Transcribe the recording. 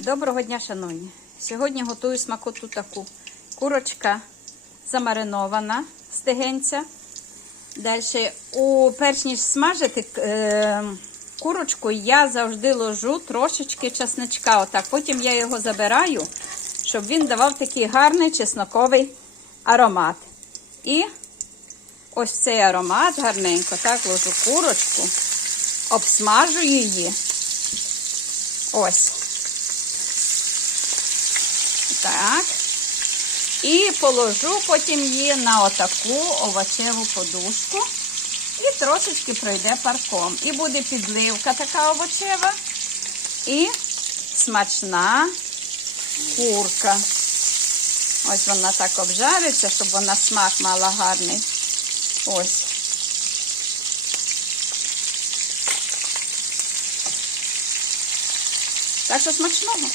Доброго дня, шановні. Сьогодні готую смакоту таку. Курочка замаринована, стегенця. Далі, у, перш ніж смажити е, курочку, я завжди ложу трошечки чесничка. Отак. Потім я його забираю, щоб він давав такий гарний чесноковий аромат. І ось цей аромат гарненько так ложу курочку, обсмажую її. Ось. Так. І положу потім її на отаку овочеву подушку. І трошечки пройде парком. І буде підливка така овочева. І смачна курка. Ось вона так обжариться, щоб вона смак мала гарний. Ось. Так що смачного.